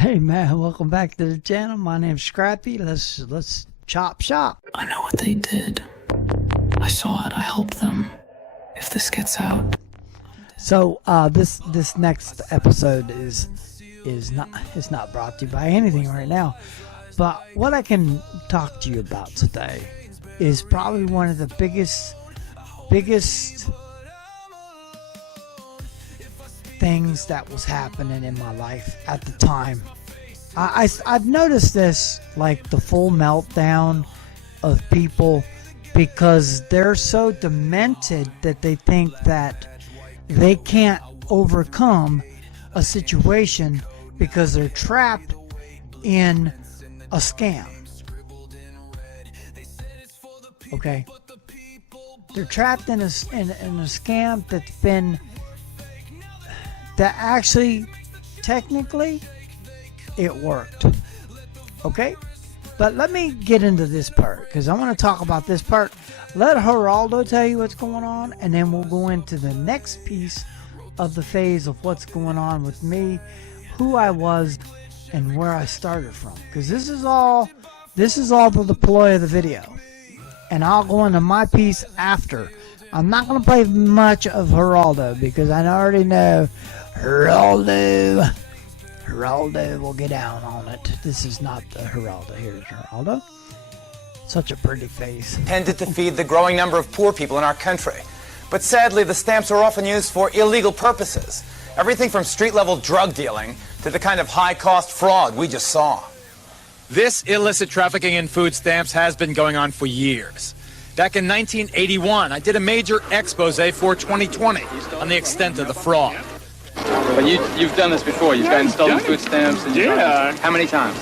Hey man, welcome back to the channel. My name's Scrappy. Let's chop shop. I know what they did. I saw it. I helped them. If this gets out. So this next episode is not brought to you by anything right now. But what I can talk to you about today is probably one of the biggest things that was happening in my life at the time. I've noticed this, like the full meltdown of people, because they're so demented that they think that they can't overcome a situation because they're trapped in a scam. Okay, they're trapped in a scam that actually, technically, it worked. Okay, but let me get into this part because I want to talk about this part. Let Geraldo tell you what's going on, and then we'll go into the next piece of the phase of what's going on with me, who I was, and where I started from. Because this is all the deploy of the video, and I'll go into my piece after. I'm not going to play much of Geraldo because I already know Geraldo will get down on it. This is not the Geraldo. Here's Geraldo. Such a pretty face. Intended to feed the growing number of poor people in our country. But sadly, the stamps are often used for illegal purposes. Everything from street-level drug dealing to the kind of high-cost fraud we just saw. This illicit trafficking in food stamps has been going on for years. Back in 1981, I did a major expose for 2020 on the extent of the fraud. But you've done this before. You've gotten stolen food stamps. And yeah. How many times?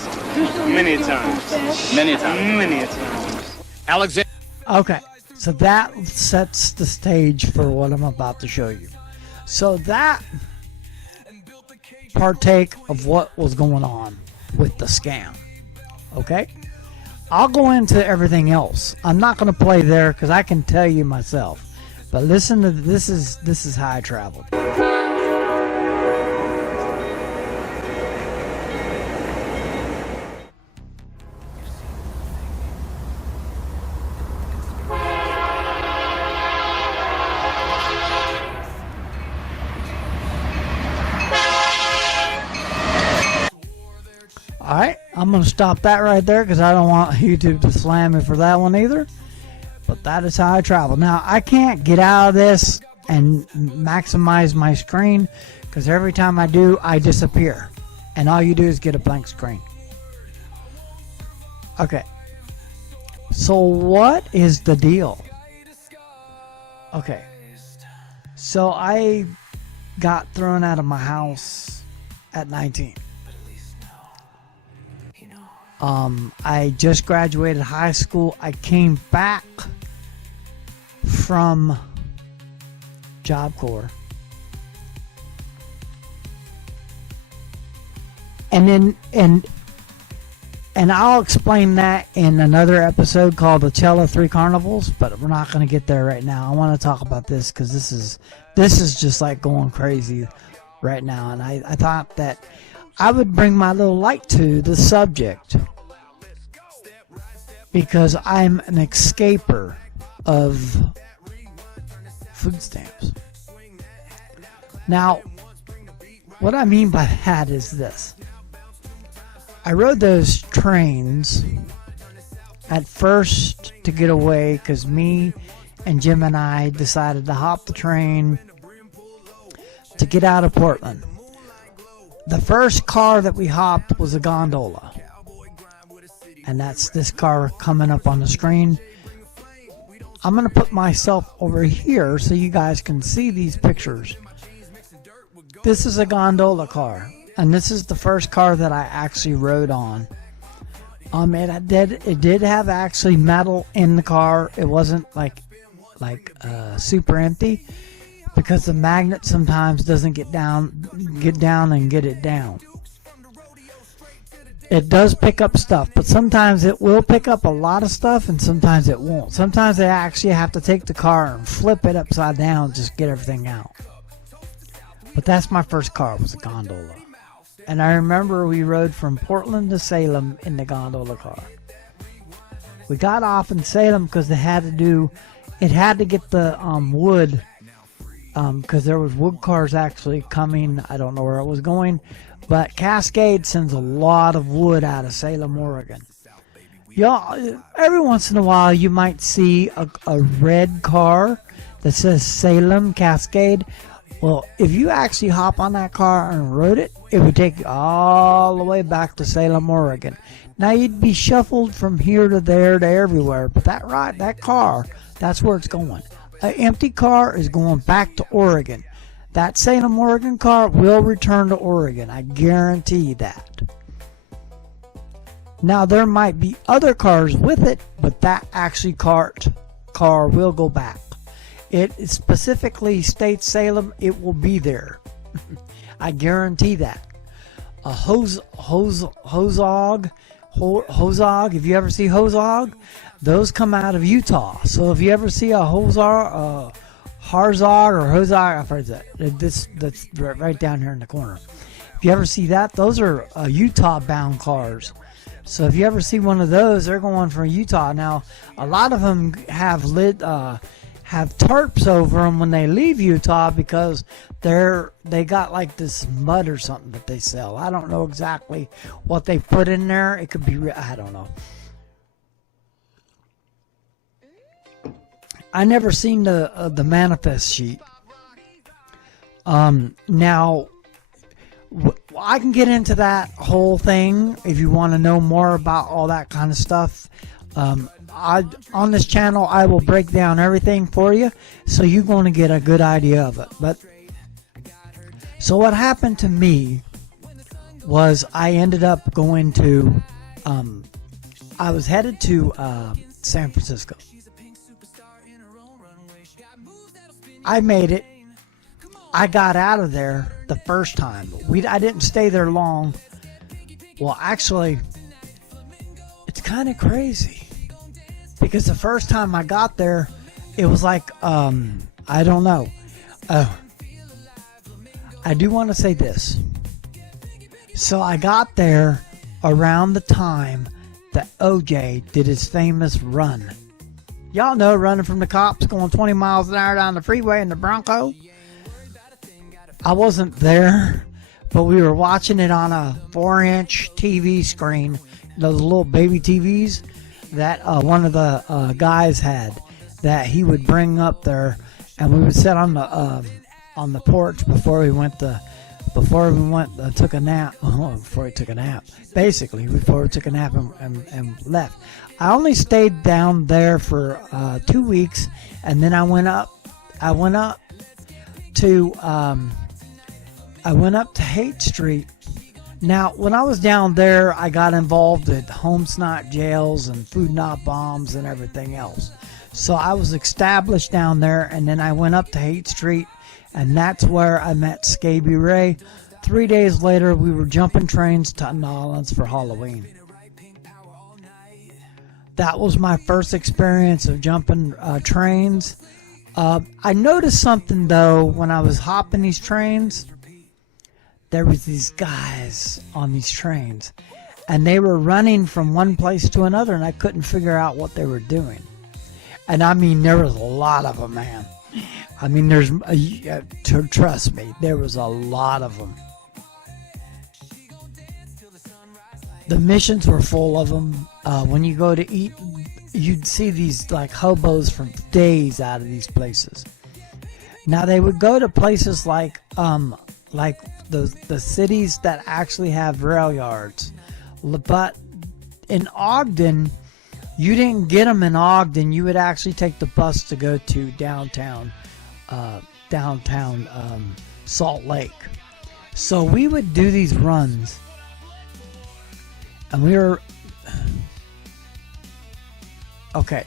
Many times. Many times. Many times. Alexander. Okay, so that sets the stage for what I'm about to show you. So that partake of what was going on with the scam. Okay, I'll go into everything else. I'm not going to play there because I can tell you myself. But listen to this is how I traveled. Alright, I'm going to stop that right there because I don't want YouTube to slam me for that one either. But that is how I travel. Now, I can't get out of this and maximize my screen because every time I do, I disappear. And all you do is get a blank screen. Okay. So what is the deal? Okay. So I got thrown out of my house at 19. I just graduated high school. I came back from Job Corps. And I'll explain that in another episode called the Tale of Three Carnivals, but we're not going to get there right now. I want to talk about this because this is just like going crazy right now, and I thought that I would bring my little light to the subject because I'm an escaper of food stamps. Now, what I mean by that is this. I rode those trains at first to get away because me and Jim and I decided to hop the train to get out of Portland. The first car that we hopped was a gondola. And that's this car coming up on the screen. I'm going to put myself over here so you guys can see these pictures. This is a gondola car. And this is the first car that I actually rode on. It did have actually metal in the car. It wasn't like super empty. Because the magnet sometimes doesn't get down and get it down. It does pick up stuff, but sometimes it will pick up a lot of stuff and sometimes it won't. Sometimes they actually have to take the car and flip it upside down and just get everything out. But that's my first car, was a gondola. And I remember we rode from Portland to Salem in the gondola car. We got off in Salem because it had to get the wood, because there was wood cars actually coming. I don't know where it was going, but Cascade sends a lot of wood out of Salem, Oregon. Y'all, every once in a while you might see a red car that says Salem Cascade. Well, if you actually hop on that car and rode it, it would take you all the way back to Salem, Oregon. Now you'd be shuffled from here to there to everywhere, but that car, that's where it's going. An empty car is going back to Oregon. That Salem, Oregon car will return to Oregon. I guarantee that. Now there might be other cars with it, but that actually car will go back. It specifically states Salem. It will be there. I guarantee that. A Hozog. If you ever see Hozog, those come out of Utah. So if you ever see a Harzog or Hozog, I've heard that. That's right down here in the corner. If you ever see that, those are Utah-bound cars. So if you ever see one of those, they're going from Utah. Now, a lot of them have tarps over them when they leave Utah because they got like this mud or something that they sell. I don't know exactly what they put in there. It could be, I don't know. I never seen the manifest sheet. Now, I can get into that whole thing if you want to know more about all that kind of stuff. On this channel, I will break down everything for you, so you're going to get a good idea of it. But so what happened to me was I ended up going to, I was headed to San Francisco. I made it. I got out of there the first time. I didn't stay there long. Well, actually, it's kind of crazy. Because the first time I got there, it was like, I don't know. I do want to say this. So I got there around the time that OJ did his famous run. Y'all know, running from the cops, going 20 miles an hour down the freeway in the Bronco. I wasn't there, but we were watching it on a 4-inch TV screen, those little baby TVs that one of the guys had that he would bring up there, and we would sit on the porch before we took a nap. Before he took a nap, basically before we took a nap and left. I only stayed down there for 2 weeks, and then I went up to Haight Street. Now, when I was down there, I got involved at home snot jails and food not bombs and everything else. So I was established down there, and then I went up to Haight Street, and that's where I met Scaby Ray. 3 days later, we were jumping trains to New Orleans for Halloween. That was my first experience of jumping trains. I noticed something, though, when I was hopping these trains. There was these guys on these trains, and they were running from one place to another, and I couldn't figure out what they were doing. And I mean, there was a lot of them, man. I mean, trust me, there was a lot of them. The missions were full of them. When you go to eat, you'd see these like hobos for days out of these places. Now they would go to places like the cities that actually have rail yards, but in Ogden, you didn't get them in Ogden. You would actually take the bus to go to downtown Salt Lake. So we would do these runs, and we were okay.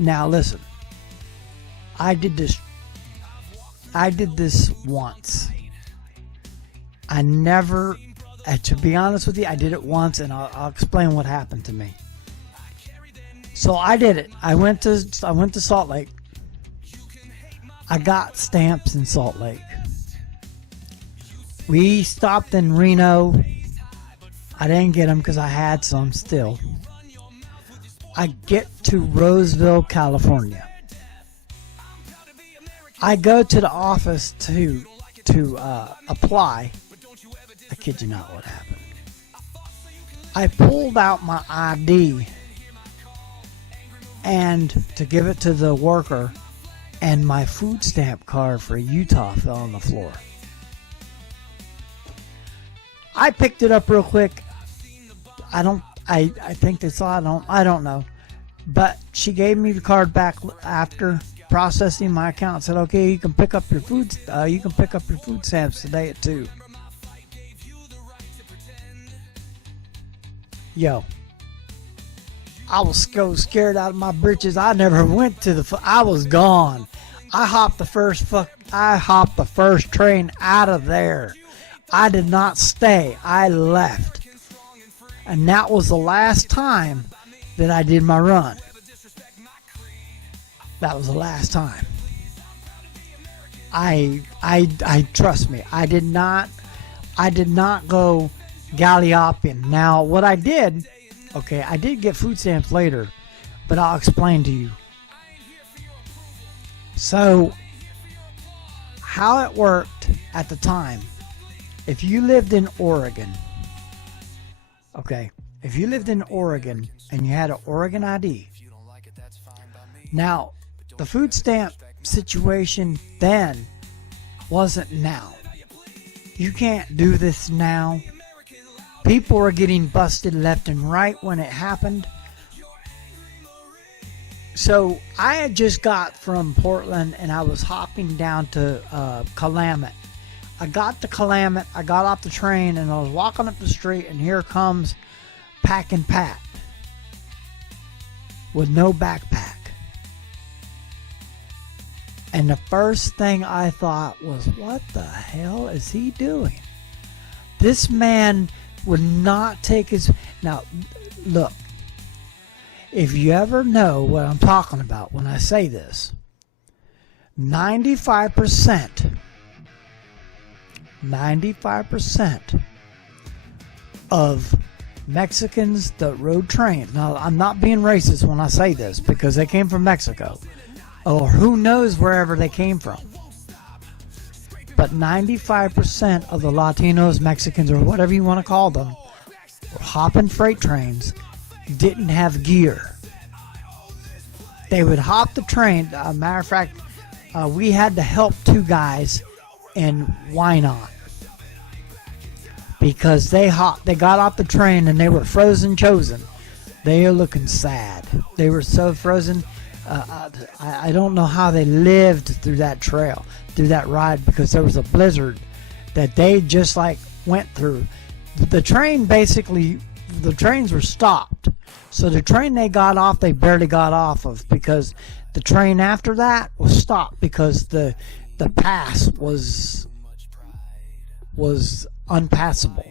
Now listen, I did this once. I never, to be honest with you, I did it once, and I'll explain what happened to me. So I did it. I went to Salt Lake. I got stamps in Salt Lake. We stopped in Reno. I didn't get them because I had some still. I get to Roseville, California. I go to the office to apply. I kid you not what happened. I pulled out my ID and to give it to the worker, and my food stamp card for Utah fell on the floor. I picked it up real quick. I think they saw it. I don't know. But she gave me the card back after processing my account and said, okay, you can pick up your food stamps today at 2. Yo, I was so scared out of my britches. I never went to I was gone. I hopped the first train out of there. I did not stay. I left. And that was the last time that I did my run. That was the last time. I trust me. I did not go gallioping. Now, what I did, okay, I did get food stamps later, but I'll explain to you. So, how it worked at the time, if you lived in Oregon, okay, if you lived in Oregon and you had an Oregon ID, now, the food stamp situation then wasn't now. You can't do this now. People were getting busted left and right when it happened. So I had just got from Portland and I was hopping down to Willamette. I got to Willamette, I got off the train and I was walking up the street and here comes Packin' Pat with no backpack. And the first thing I thought was, what the hell is he doing? This man would not take his... Now, look. If you ever know what I'm talking about when I say this, 95% of Mexicans that rode trains... Now, I'm not being racist when I say this because they came from Mexico. Or who knows wherever they came from. But 95% of the Latinos, Mexicans, or whatever you want to call them, were hopping freight trains, didn't have gear. They would hop the train. Matter of fact, we had to help 2 guys in Wynot because they got off the train and they were frozen chosen. They are looking sad. They were so frozen. I don't know how they lived through that trail, through that ride, because there was a blizzard that they just like went through. The train basically, the trains were stopped. So the train they got off, they barely got off of, because the train after that was stopped because the pass was unpassable.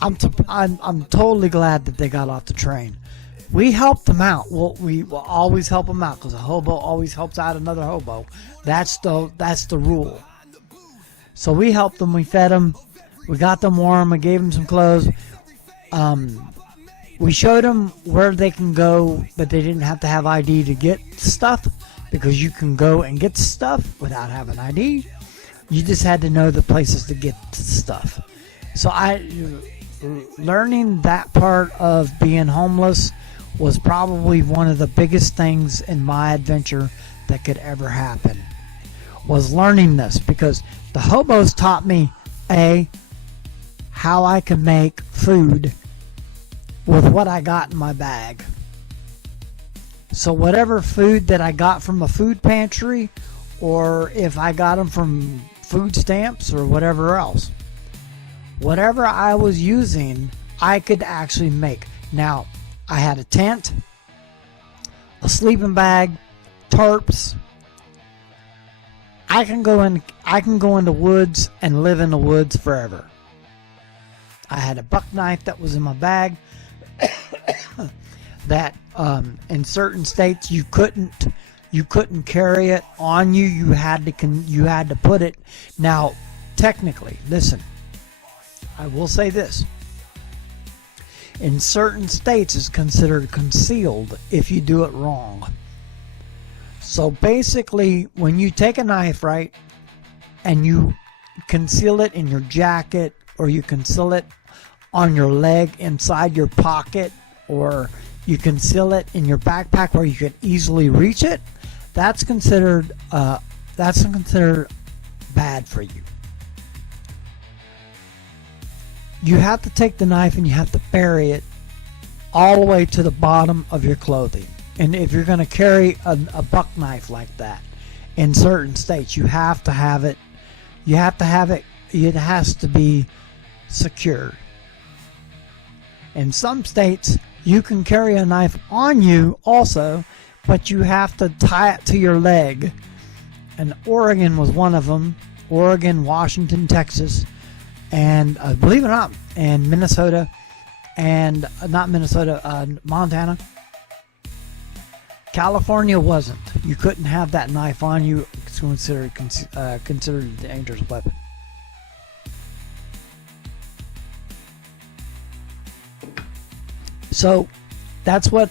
I'm totally glad that they got off the train. We helped them out. Well, we will always help them out because a hobo always helps out another hobo. That's the rule. So we helped them. We fed them. We got them warm. We gave them some clothes. We showed them where they can go, but they didn't have to have ID to get stuff, because you can go and get stuff without having ID. You just had to know the places to get stuff. So learning that part of being homeless was probably one of the biggest things in my adventure that could ever happen, was learning this, because the hobos taught me how I can make food with what I got in my bag. So whatever food that I got from a food pantry, or if I got them from food stamps or whatever else, whatever I was using, I could actually make. Now, I had a tent, a sleeping bag, tarps. I can go in the woods and live in the woods forever. I had a buck knife that was in my bag that in certain states you couldn't carry it on you. You had to put it. Now, technically, listen, I will say this. In certain states, it's considered concealed if you do it wrong. So basically, when you take a knife, right, and you conceal it in your jacket, or you conceal it on your leg inside your pocket, or you conceal it in your backpack where you can easily reach it, that's considered bad for you. You have to take the knife and you have to bury it all the way to the bottom of your clothing. And if you're going to carry a buck knife like that, in certain states, you have to have it. You have to have it. It has to be secured. In some states, you can carry a knife on you also, but you have to tie it to your leg. And Oregon was one of them. Oregon, Washington, Texas, and believe it or not, and Minnesota, and not Minnesota, Montana. California wasn't. You couldn't have that knife on you. It's considered a dangerous weapon. So that's what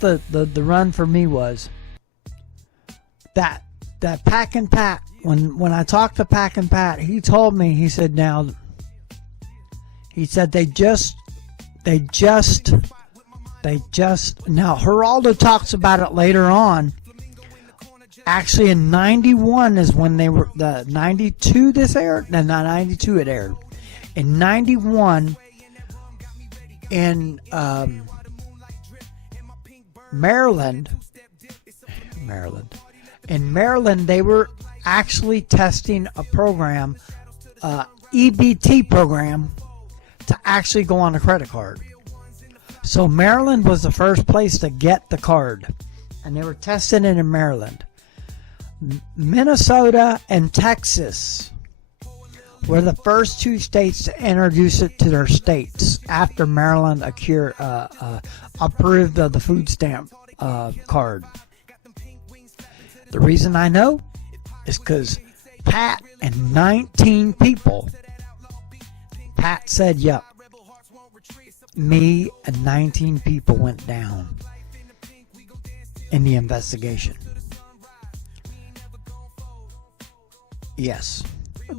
the run for me was. That Pack and Pat, when I talked to Pack and Pat, he told me, he said they just now Geraldo talks about it later on. Actually in 91 is when they were, the 92 this aired? No, not 92 it aired. In 91 in Maryland, they were actually testing a program, EBT program, to actually go on a credit card. So Maryland was the first place to get the card, and they were testing it in Maryland. Minnesota and Texas were the first two states to introduce it to their states after Maryland approved the food stamp card. The reason I know is because Pat and 19 people, Pat said, yep, me and 19 people went down in the investigation. Yes.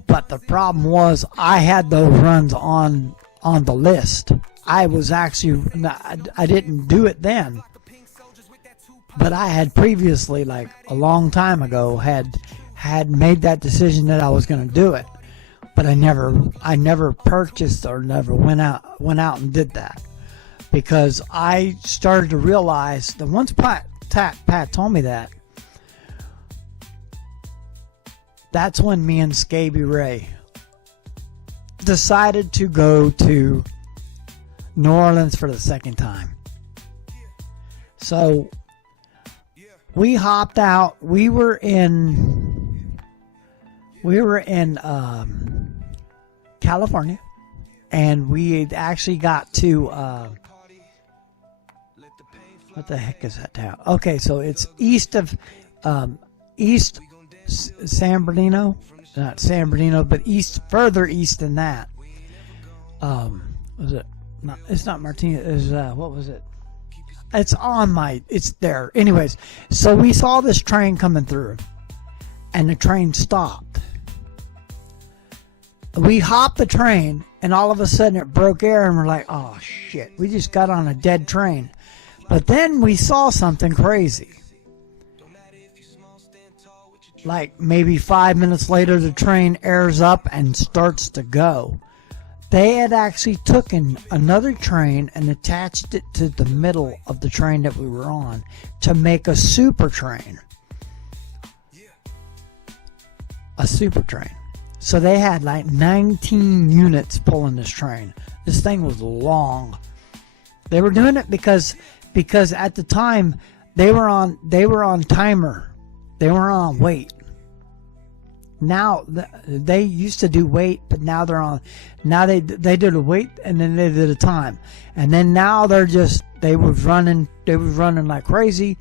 But the problem was I had those runs on the list. I was actually, I didn't do it then. But I had previously, like a long time ago, had made that decision that I was going to do it. But I never purchased or never went out and did that, because I started to realize that once Pat told me that, that's when me and Scaby Ray decided to go to New Orleans for the second time. So we hopped out. We were in California, and we had actually got to what the heck is that town? Okay, so it's east of San Bernardino, not San Bernardino, but further east than that. Was it? No, it's not Martinez. What was it? It's there. Anyways, so we saw this train coming through, and the train stopped. We hopped the train, and all of a sudden it broke air, and we're like, oh shit, we just got on a dead train. But then we saw something crazy. Like maybe 5 minutes later, the train airs up and starts to go. They had actually taken another train and attached it to the middle of the train that we were on to make a super train. A super train. So they had like 19 units pulling this train. This thing was long. They were doing it because at the time they were on timer. They were on wait. Now they used to do wait, but now they're on. Now they did a wait and then they did a time, and then now they was running like crazy.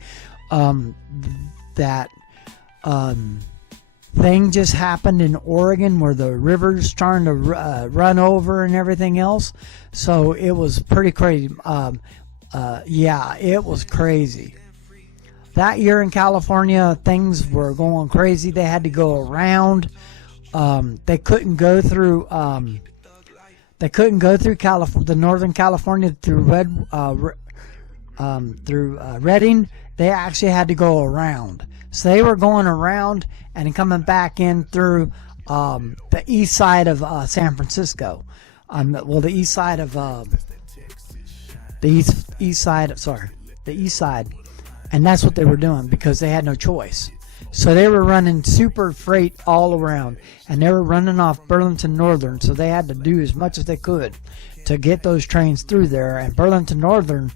thing just happened in Oregon where the river's trying to run over and everything else. So it was pretty crazy. Yeah, it was crazy. That year in California, things were going crazy. They had to go around. They couldn't go through. They couldn't go through the Northern California through Redding. They actually had to go around. So they were going around and coming back in through the east side of San Francisco. Well, the east side of the east side, and that's what they were doing because they had no choice. So they were running super freight all around, and they were running off Burlington Northern, so they had to do as much as they could to get those trains through there. And Burlington Northern,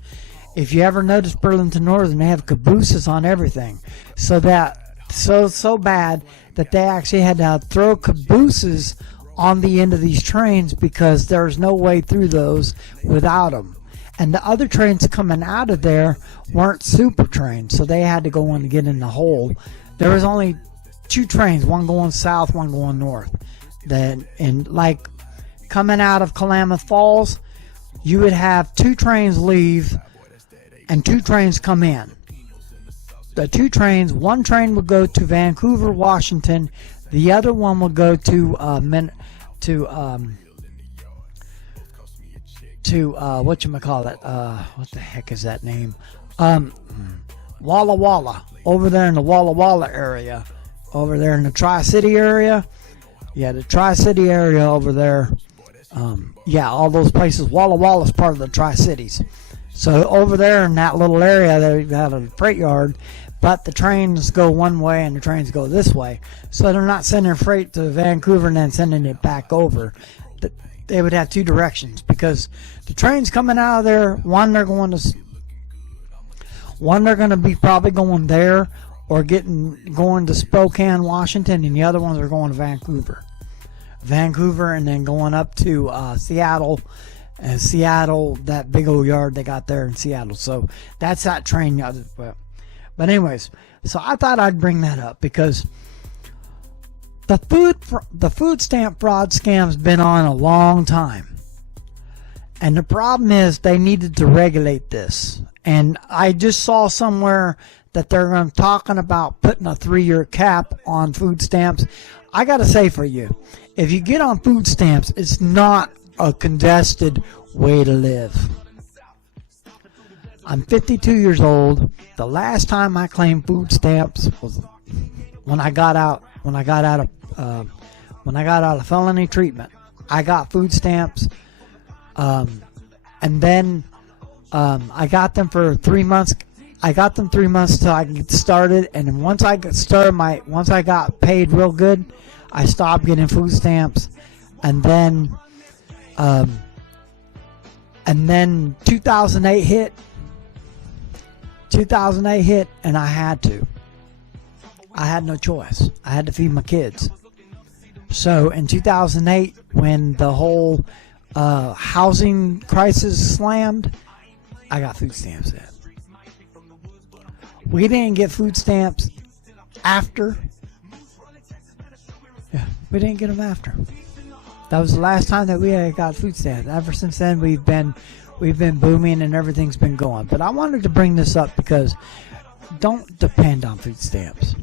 if you ever notice Burlington Northern, they have cabooses on everything. So bad that they actually had to throw cabooses on the end of these trains because there's no way through those without them. And the other trains coming out of there weren't super trains, so they had to go in and get in the hole. There was only 2 trains, one going south, one going north. Then, and like coming out of Klamath Falls, you would have 2 trains leave and 2 trains come in. The 2 trains, one train would go to Vancouver, Washington. The other one would go to whatchamacallit, what the heck is that name? Walla Walla, over there in the Walla Walla area, over there in the Tri-City area. Yeah, the Tri-City area over there. Yeah, all those places. Walla Walla is part of the Tri-Cities. So over there in that little area, they got a freight yard, but the trains go one way and the trains go this way. So they're not sending freight to Vancouver and then sending it back over. They would have 2 directions because the trains coming out of there, one they're going to be probably going there or going to Spokane, Washington, and the other ones are going to Vancouver, and then going up to Seattle. And Seattle, that big old yard they got there in Seattle. So that's that train yard. But anyways, so I thought I'd bring that up because the food stamp fraud scam's been on a long time. And the problem is they needed to regulate this. And I just saw somewhere that they're talking about putting a 3-year cap on food stamps. I got to say for you, if you get on food stamps, it's not a congested way to live. I'm 52 years old. The last time I claimed food stamps was when I got out of felony treatment. I got food stamps, and then I got them for 3 months. I got them 3 months till I get started, and then once I got paid real good, I stopped getting food stamps, and then 2008 hit. 2008 hit, and I had no choice. I had to feed my kids. So in 2008, when the whole housing crisis slammed, I got food stamps then. We didn't get food stamps after. Yeah, we didn't get them after. That was the last time that we got food stamps. Ever since then, we've been booming and everything's been going. But I wanted to bring this up because don't depend on food stamps.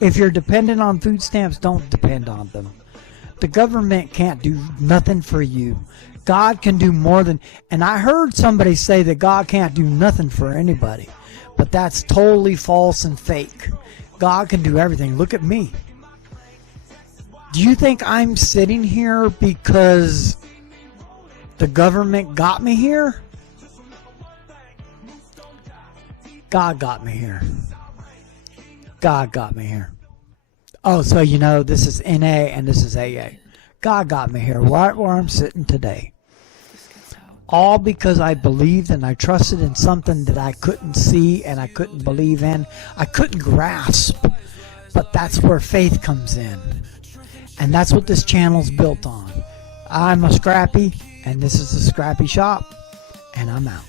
If you're dependent on food stamps, don't depend on them. The government can't do nothing for you. God can do more than... And I heard somebody say that God can't do nothing for anybody. But that's totally false and fake. God can do everything. Look at me. Do you think I'm sitting here because the government got me here? God got me here. God got me here. Oh, so you know, this is NA and this is AA. God got me here, right where I'm sitting today. All because I believed and I trusted in something that I couldn't see and I couldn't believe in. I couldn't grasp. But that's where faith comes in. And that's what this channel's built on. I'm a Scrappy, and this is the Scrappy Shop, and I'm out.